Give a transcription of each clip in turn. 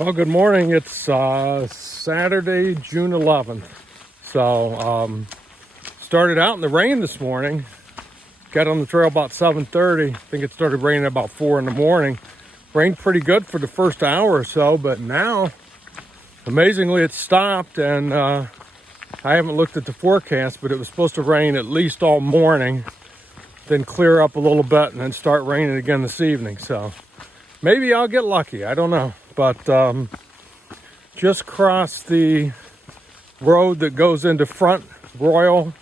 Well, good morning. It's Saturday, June 11th. So, started out in the rain this morning. Got on the trail about 7:30. I think it started raining about 4 in the morning. Rained pretty good for the first hour or so, but now, amazingly, it stopped. And I haven't looked at the forecast, but it was supposed to rain at least all morning, then clear up a little bit, and then start raining again this evening. So, maybe I'll get lucky. I don't know. But just crossed the road that goes into Front Royal,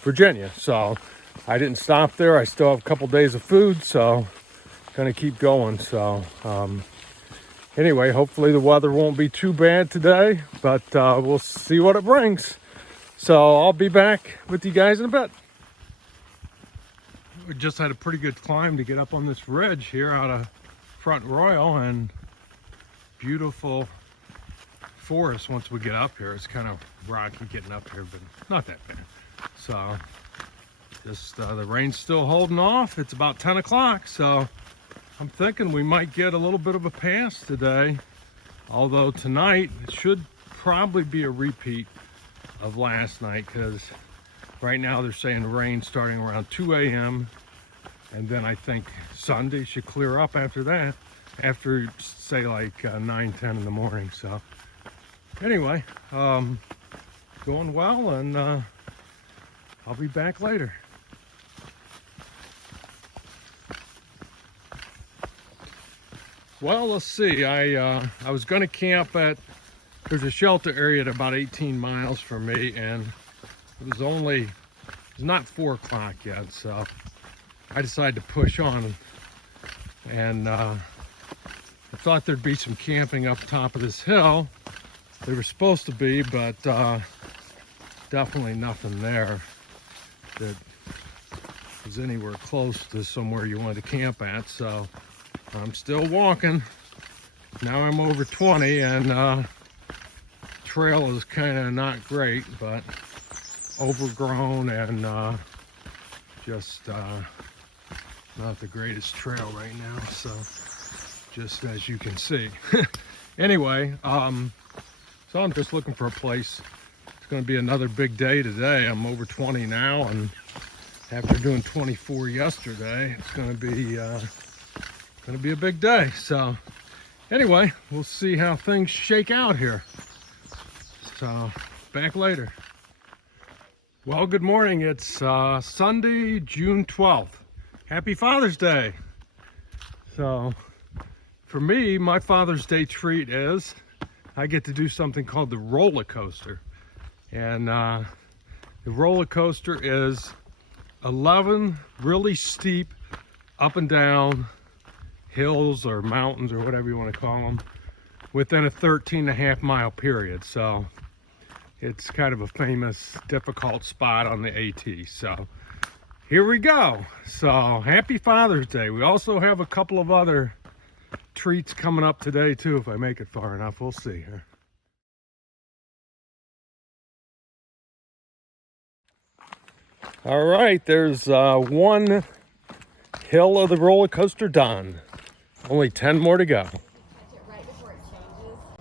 Virginia. So I didn't stop there. I still have a couple days of food, so gonna keep going. So anyway, hopefully the weather won't be too bad today, but we'll see what it brings. So I'll be back with you guys in a bit. We just had a pretty good climb to get up on this ridge here out of Front Royal, and beautiful forest once we get up here. It's kind of rocky getting up here, but not that bad. So just the rain's still holding off. It's about 10 o'clock, so I'm thinking we might get a little bit of a pass today, although tonight it should probably be a repeat of last night, because right now they're saying rain starting around 2 a.m. and then I think Sunday should clear up after that, after say like 9, 10 in the morning. So anyway, going well, and I'll be back later. Well, let's see. I was going to camp at, there's a shelter area at about 18 miles from me, and it's not 4 o'clock yet, so I decided to push on, and I thought there'd be some camping up top of this hill. They were supposed to be, but definitely nothing there that was anywhere close to somewhere you wanted to camp at. So I'm still walking. Now I'm over 20, and trail is kind of not great, but overgrown and just not the greatest trail right now, so just as you can see. Anyway, so I'm just looking for a place. It's going to be another big day today. I'm over 20 now, and after doing 24 yesterday, it's going to be a big day. So anyway, we'll see how things shake out here. So back later. Well, good morning. It's Sunday, June 12th. Happy Father's Day. So for me, my Father's Day treat is I get to do something called the roller coaster. And the roller coaster is 11 really steep up and down hills or mountains or whatever you want to call them within a 13.5 mile period. So it's kind of a famous, difficult spot on the AT. So here we go. So happy Father's Day. We also have a couple of other treats coming up today too, if I make it far enough. We'll see here. All right, there's one hill of the roller coaster done. Only 10 more to go.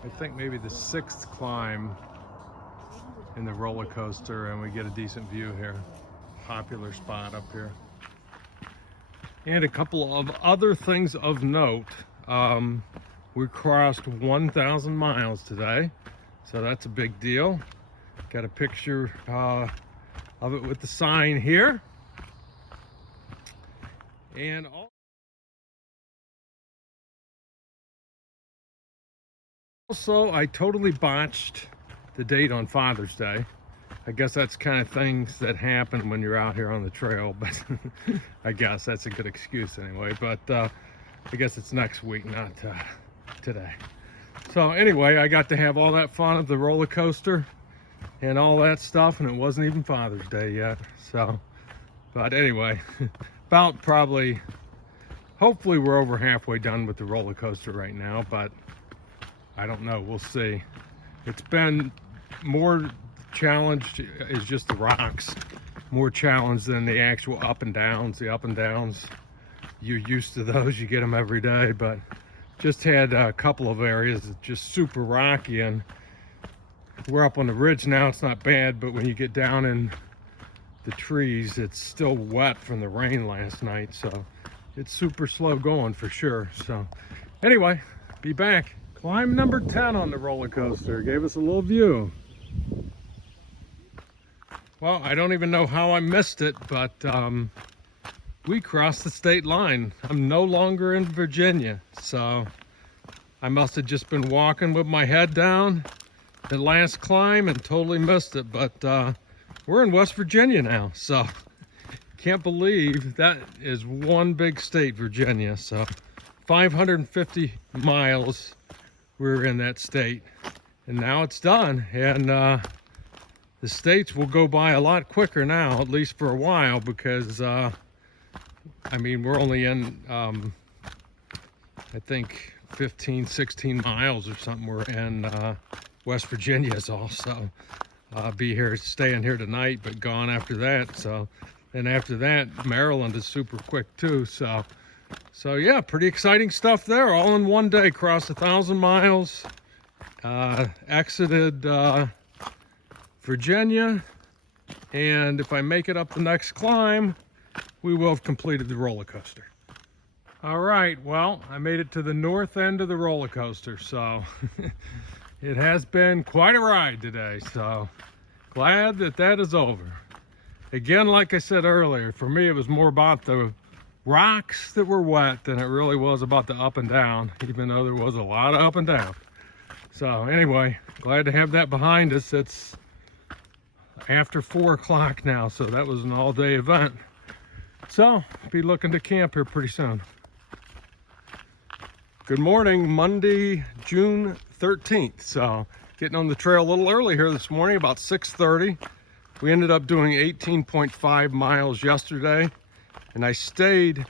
I think maybe the 6th climb in the roller coaster, and we get a decent view here. Popular spot up here. And a couple of other things of note. We crossed 1,000 miles today, so that's a big deal. Got a picture of it with the sign here. And also, I totally botched the date on Father's Day. I guess that's kind of things that happen when you're out here on the trail, but I guess that's a good excuse anyway. But I guess it's next week, not today. So anyway, I got to have all that fun at the roller coaster and all that stuff, and it wasn't even Father's Day yet. So, but anyway, about probably, hopefully we're over halfway done with the roller coaster right now, but I don't know, we'll see. It's been more challenged is just the rocks, more challenge than the actual up and downs. The up and downs, you're used to those, you get them every day, but just had a couple of areas that just super rocky, and we're up on the ridge now. It's not bad, but when you get down in the trees, it's still wet from the rain last night, so it's super slow going for sure. So anyway, be back. Climb number 10 on the roller coaster. Gave us a little view. Well, I don't even know how I missed it, but we crossed the state line. I'm no longer in Virginia, so I must have just been walking with my head down the last climb and totally missed it. But we're in West Virginia now, so can't believe that is one big state, Virginia. So 550 miles we're in that state, and now it's done. And the states will go by a lot quicker now, at least for a while, because I mean, we're only in I think 15, 16 miles or something. We're in West Virginia is also. I'll be here, staying here tonight, but gone after that. So, and after that, Maryland is super quick too. So yeah, pretty exciting stuff there. All in one day, crossed 1,000 miles, exited Virginia, and if I make it up the next climb, we will have completed the roller coaster. All right, well, I made it to the north end of the roller coaster, so it has been quite a ride today, so glad that that is over. Again, like I said earlier, for me it was more about the rocks that were wet than it really was about the up and down, even though there was a lot of up and down. So anyway, glad to have that behind us. It's after 4 o'clock now, so that was an all-day event. So, be looking to camp here pretty soon. Good morning, Monday, June 13th. So, getting on the trail a little early here this morning, about 6:30. We ended up doing 18.5 miles yesterday, and I stayed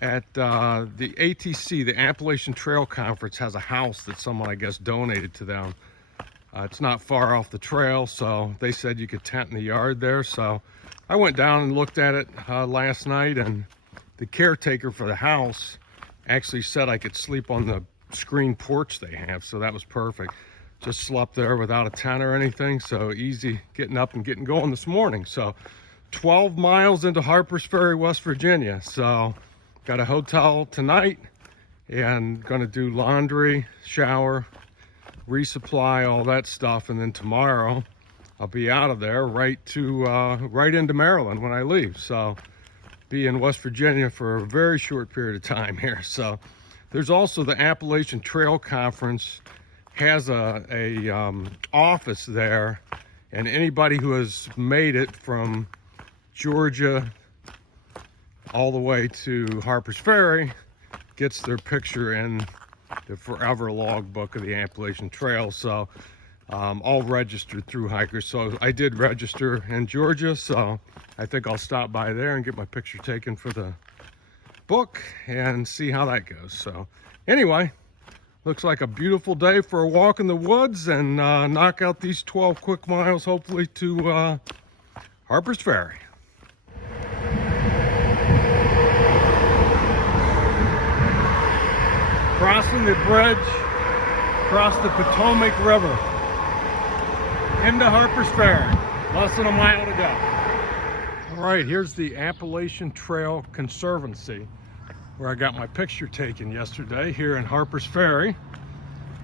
at the ATC, the Appalachian Trail Conference, has a house that someone, I guess, donated to them. It's not far off the trail, so they said you could tent in the yard there. So I went down and looked at it last night, and the caretaker for the house actually said I could sleep on the screen porch they have, so that was perfect. Just slept there without a tent or anything, so easy getting up and getting going this morning. So 12 miles into Harpers Ferry, West Virginia. So got a hotel tonight and gonna do laundry, shower, resupply, all that stuff, and then tomorrow I'll be out of there right into Maryland when I leave. So be in West Virginia for a very short period of time here. So there's also the Appalachian Trail Conference has a office there, and anybody who has made it from Georgia all the way to Harpers Ferry gets their picture in the forever logbook of the Appalachian Trail. So all registered through hikers. So I did register in Georgia, so I think I'll stop by there and get my picture taken for the book and see how that goes. So anyway, looks like a beautiful day for a walk in the woods, and knock out these 12 quick miles, hopefully, to Harpers Ferry. Crossing the bridge across the Potomac River into Harpers Ferry. Less than a mile to go. All right, here's the Appalachian Trail Conservancy, where I got my picture taken yesterday here in Harpers Ferry.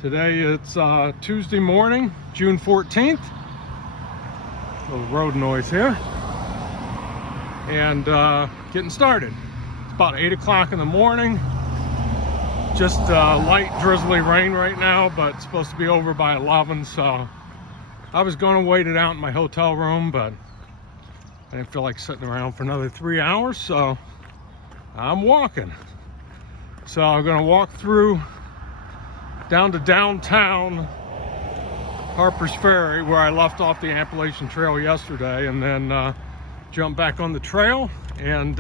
Today it's Tuesday morning, June 14th. A little road noise here. And getting started. It's about 8 o'clock in the morning. Just light drizzly rain right now, but it's supposed to be over by 11, so I was going to wait it out in my hotel room, but I didn't feel like sitting around for another 3 hours, so I'm walking. So I'm going to walk through down to downtown Harpers Ferry, where I left off the Appalachian Trail yesterday, and then jump back on the trail and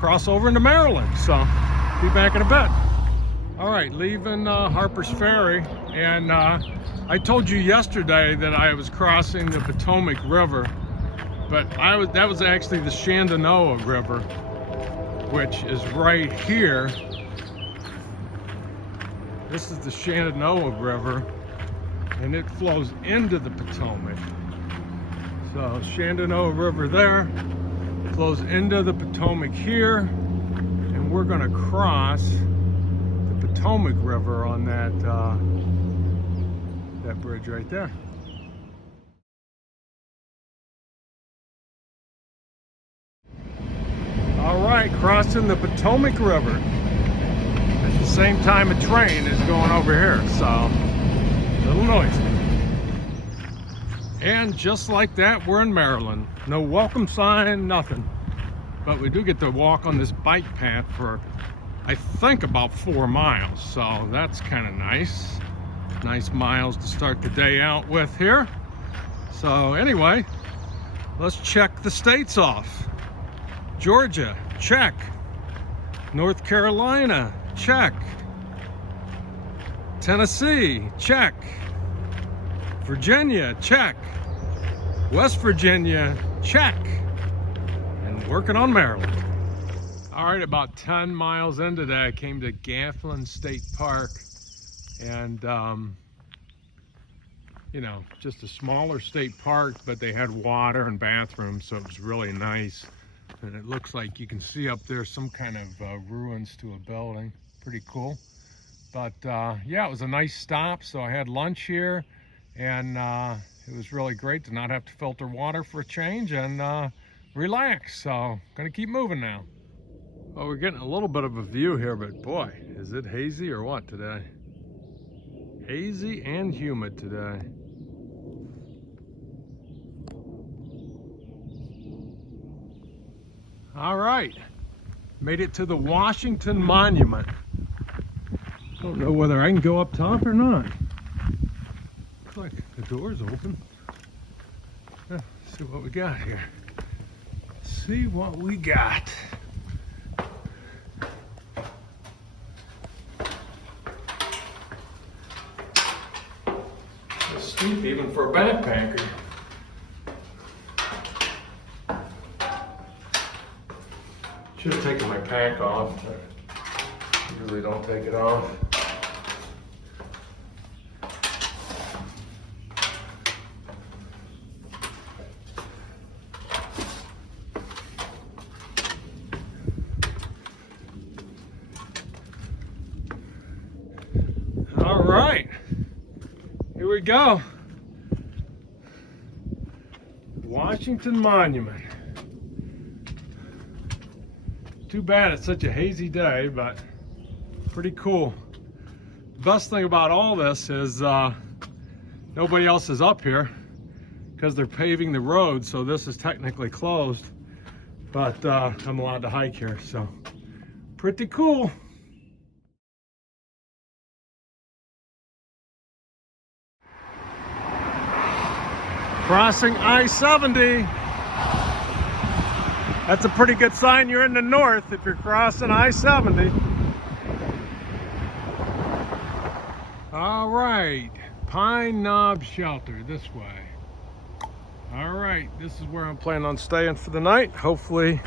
cross over into Maryland. So be back in a bit. All right, leaving Harpers Ferry, and I told you yesterday that I was crossing the Potomac River, but that was actually the Shenandoah River, which is right here This is the Shenandoah River, and it flows into the Potomac. So Shenandoah River there flows into the Potomac here, and we're going to cross the Potomac River on that that bridge right there. All right, crossing the Potomac River at the same time a train is going over here, so a little noisy. And just like that, we're in Maryland. No welcome sign, nothing. But we do get to walk on this bike path for, I think, about 4 miles. So that's kind of nice. Nice miles to start the day out with here. So anyway, let's check the states off. Georgia, check. North Carolina, check. Tennessee, check. Virginia, check. West Virginia, check. And working on Maryland. All right, about 10 miles in today, I came to Gafflin State Park, and you know, just a smaller state park, but they had water and bathrooms, so it was really nice. And it looks like you can see up there some kind of ruins to a building. Pretty cool. But yeah, it was a nice stop. So I had lunch here, and it was really great to not have to filter water for a change and relax. So gonna keep moving now. Well, we're getting a little bit of a view here, but boy, is it hazy or what today? Hazy and humid today. All right, made it to the Washington Monument. Don't know whether I can go up top or not. Looks like the door's open. Let's see what we got here. See what we got. It's steep even for a backpacker. Should have taken my pack off. I usually don't take it off. All right, here we go. Washington Monument. Too bad it's such a hazy day, but pretty cool. The best thing about all this is nobody else is up here because they're paving the road, so this is technically closed, but I'm allowed to hike here, so pretty cool. Crossing I-70. That's a pretty good sign you're in the north if you're crossing I-70. All right, Pine Knob Shelter this way. All right, this is where I'm planning on staying for the night. Hopefully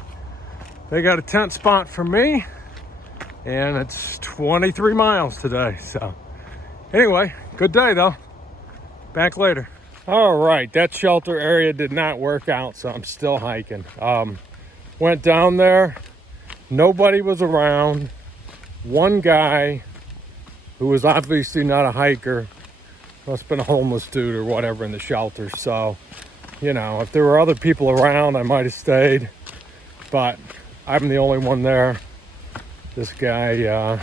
they got a tent spot for me, and it's 23 miles today. So anyway, good day though. Back later. All right, that shelter area did not work out, so I'm still hiking. Went down there, nobody was around. One guy who was obviously not a hiker, must have been a homeless dude or whatever in the shelter. So, you know, if there were other people around, I might have stayed, but I'm the only one there. This guy,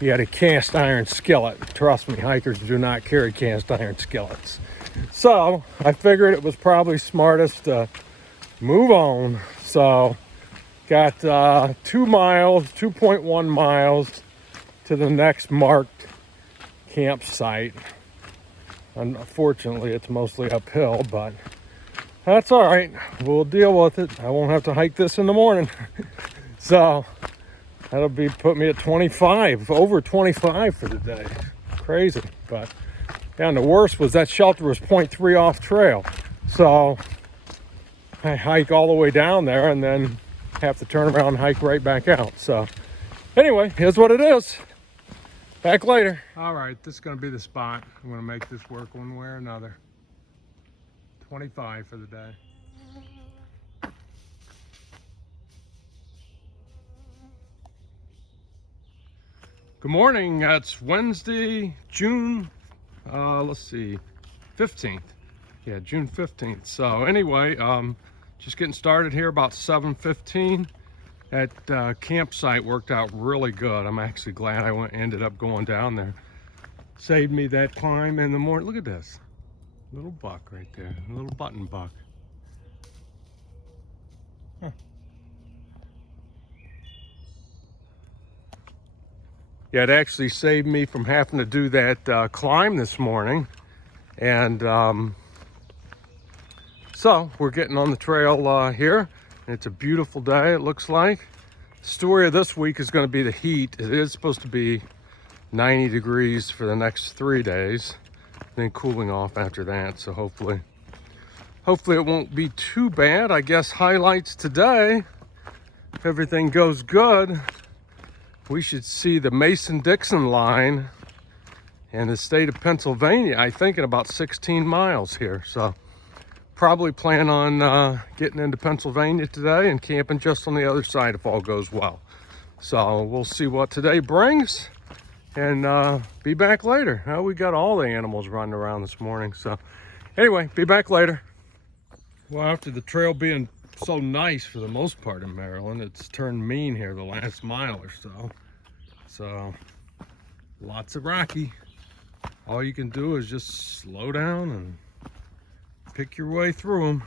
he had a cast iron skillet. Trust me, hikers do not carry cast iron skillets. So I figured it was probably smartest to move on. So got 2 miles, 2.1 miles to the next marked campsite. Unfortunately, it's mostly uphill, but that's all right. We'll deal with it. I won't have to hike this in the morning. So that'll be put me at 25, over 25 for the day. Crazy, but yeah, and the worst was that shelter was 0.3 off trail. So I hike all the way down there and then have to turn around and hike right back out. So anyway, here's what it is. Back later. All right, this is going to be the spot. I'm going to make this work one way or another. 25 for the day. Good morning. It's Wednesday, June, let's see, 15th. Yeah, June 15th. So anyway, just getting started here about 7:15. That campsite worked out really good. I'm actually glad I ended up going down there. Saved me that climb in the morning. Look at this. Little buck right there. A little button buck. Huh. Yeah, it actually saved me from having to do that climb this morning. And so we're getting on the trail here. It's a beautiful day, it looks like. The story of this week is going to be the heat. It is supposed to be 90 degrees for the next 3 days, then cooling off after that. So hopefully it won't be too bad. I guess highlights today, if everything goes good, we should see the Mason-Dixon line in the state of Pennsylvania, I think in about 16 miles here. So probably plan on getting into Pennsylvania today and camping just on the other side if all goes well. So we'll see what today brings and be back later. We got all the animals running around this morning. So anyway, be back later. Well, after the trail being so nice for the most part in Maryland, it's turned mean here the last mile or so. So lots of rocky. All you can do is just slow down and pick your way through them.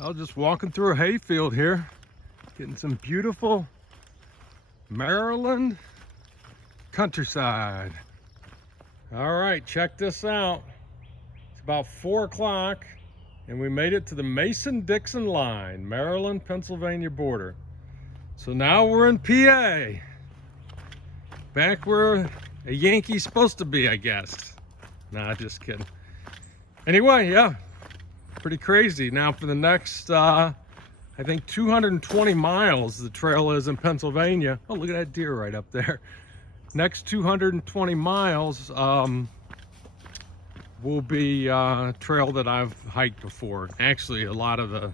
I was just walking through a hayfield here, getting some beautiful Maryland countryside. All right, check this out. It's about 4 o'clock and we made it to the Mason-Dixon line, Maryland-Pennsylvania border. So now we're in PA. Back where a Yankee's supposed to be, I guess. Nah, just kidding. Anyway, yeah, pretty crazy. Now for the next, I think 220 miles the trail is in Pennsylvania. Oh, look at that deer right up there. Next 220 miles will be a trail that I've hiked before. Actually, a lot of the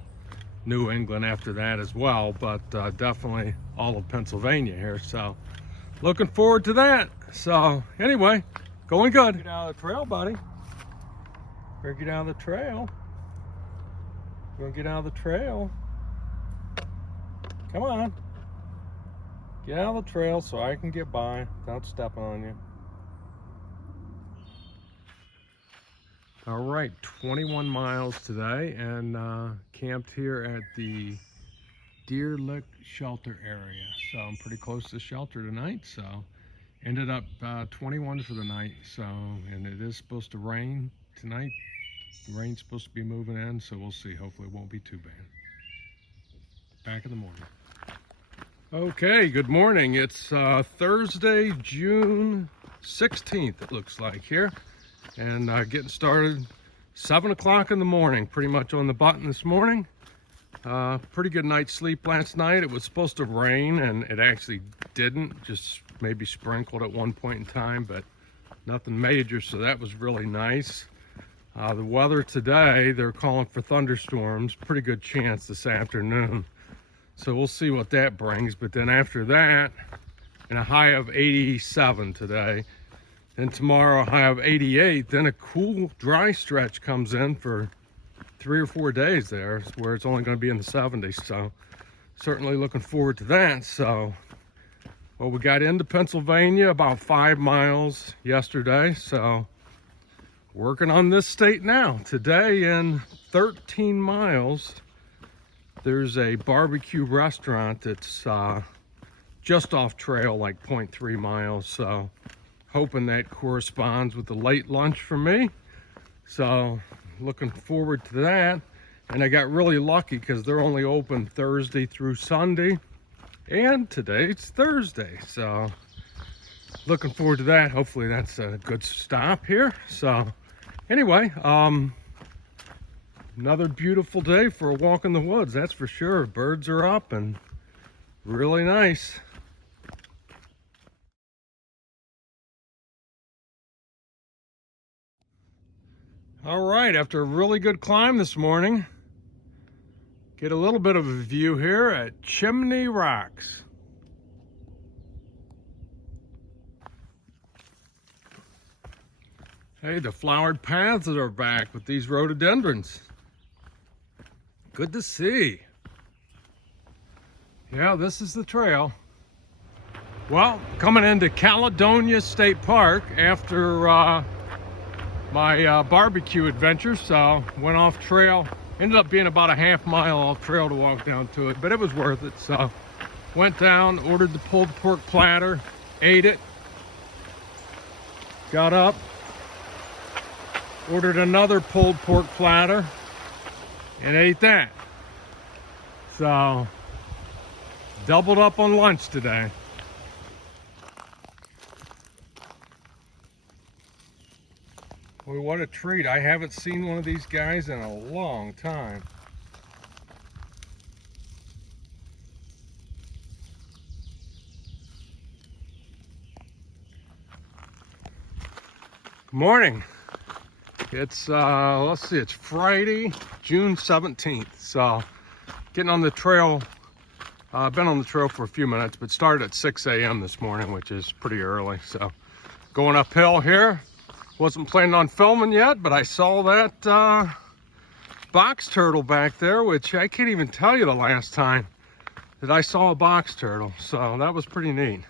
New England after that as well, but definitely all of Pennsylvania here. So looking forward to that. So anyway, going good. Get out of the trail, buddy. Better get out of the trail. You want to get out of the trail? Come on. Get out of the trail so I can get by without stepping on you. All right, 21 miles today and camped here at the Deer Lick shelter area. So I'm pretty close to the shelter tonight. So ended up 21 for the night. So, and it is supposed to rain tonight. The rain's supposed to be moving in, so we'll see. Hopefully it won't be too bad. Back in the morning. Okay, good morning. It's Thursday, June 16th, it looks like here. And getting started 7 o'clock in the morning, pretty much on the button this morning. Pretty good night's sleep last night. It was supposed to rain and it actually didn't, just maybe sprinkled at one point in time, but nothing major, so that was really nice. The weather today, they're calling for thunderstorms, pretty good chance this afternoon. So we'll see what that brings, but then after that, and a high of 87 today. Then tomorrow, a high of 88. Then a cool, dry stretch comes in for 3 or 4 days there, where it's only going to be in the 70s. So certainly looking forward to that. So, well, we got into Pennsylvania about 5 miles yesterday. So working on this state now. Today in 13 miles, there's a barbecue restaurant that's just off trail, like 0.3 miles. So hoping that corresponds with the late lunch for me. So looking forward to that. And I got really lucky because they're only open Thursday through Sunday. And today's Thursday. So looking forward to that. Hopefully that's a good stop here. So anyway, Another beautiful day for a walk in the woods, that's for sure. Birds are up and really nice. All right, after a really good climb this morning, get a little bit of a view here at Chimney Rocks. Hey, the flowered paths are back with these rhododendrons. Good to see. Yeah, this is the trail. Well, coming into Caledonia State Park after my barbecue adventure, so went off trail. Ended up being about a half mile off trail to walk down to it, but it was worth it. So went down, ordered the pulled pork platter, ate it, got up, ordered another pulled pork platter, and ate that. So doubled up on lunch today. Boy, what a treat. I haven't seen one of these guys in a long time. Good morning. It's, let's see, it's Friday, June 17th. So getting on the trail. I've been on the trail for a few minutes, but started at 6 a.m. this morning, which is pretty early. So going uphill here. Wasn't planning on filming yet, but I saw that box turtle back there, which I can't even tell you the last time that I saw a box turtle. So that was pretty neat.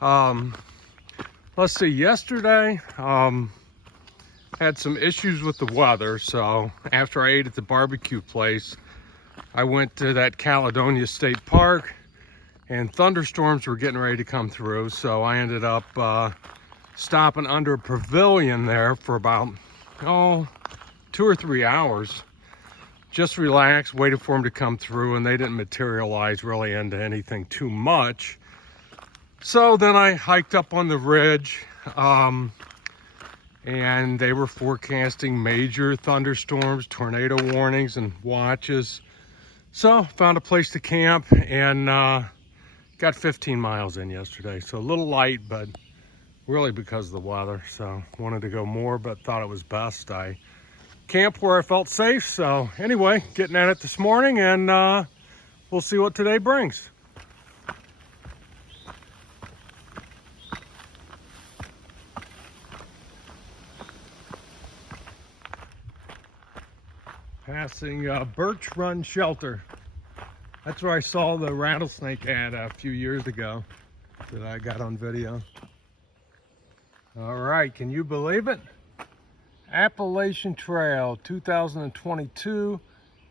Let's see, yesterday had some issues with the weather. So after I ate at the barbecue place, I went to that Caledonia State Park and thunderstorms were getting ready to come through. So I ended up stopping under a pavilion there for about 2 or 3 hours. Just relaxed, waited for them to come through, and they didn't materialize really into anything too much. So then I hiked up on the ridge, and they were forecasting major thunderstorms, tornado warnings, and watches. So found a place to camp and got 15 miles in yesterday. So a little light, but really because of the weather. So wanted to go more, but thought it was best I camp where I felt safe. So anyway, getting at it this morning, and we'll see what today brings. Passing Birch Run Shelter. That's where I saw the rattlesnake ad a few years ago that I got on video. All right, can you believe it? Appalachian Trail 2022,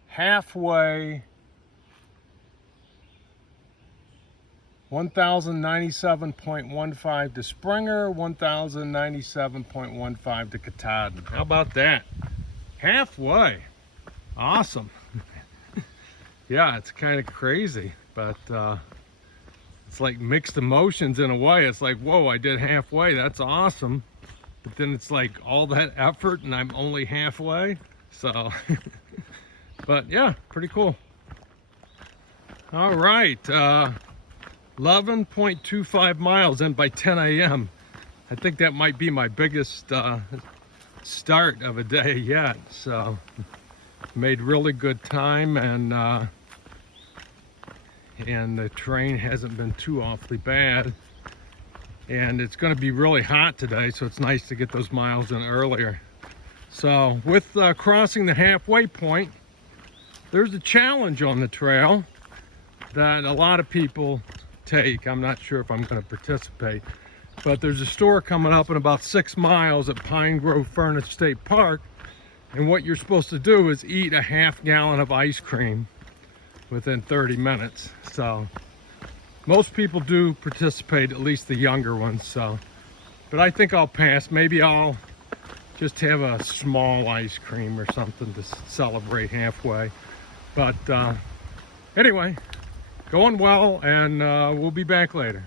halfway, 1097.15 to Springer, 1097.15 to Katahdin. How about that? Halfway. Awesome. Yeah, it's kind of crazy, but it's like mixed emotions in a way. It's like, whoa, I did halfway, that's awesome. But then it's like all that effort and I'm only halfway. So, but yeah, pretty cool. All right, 11.25 miles in by 10 a.m. I think that might be my biggest start of a day yet. So, made really good time, and the terrain hasn't been too awfully bad. And it's going to be really hot today, so it's nice to get those miles in earlier. So with crossing the halfway point, there's a challenge on the trail that a lot of people take. I'm not sure if I'm going to participate, but there's a store coming up in about 6 miles at Pine Grove Furnace State Park, and what you're supposed to do is eat a half gallon of ice cream within 30 minutes. So most people do participate, at least the younger ones. So, but I think I'll pass. Maybe I'll just have a small ice cream or something to celebrate halfway. But anyway, going well, and we'll be back later.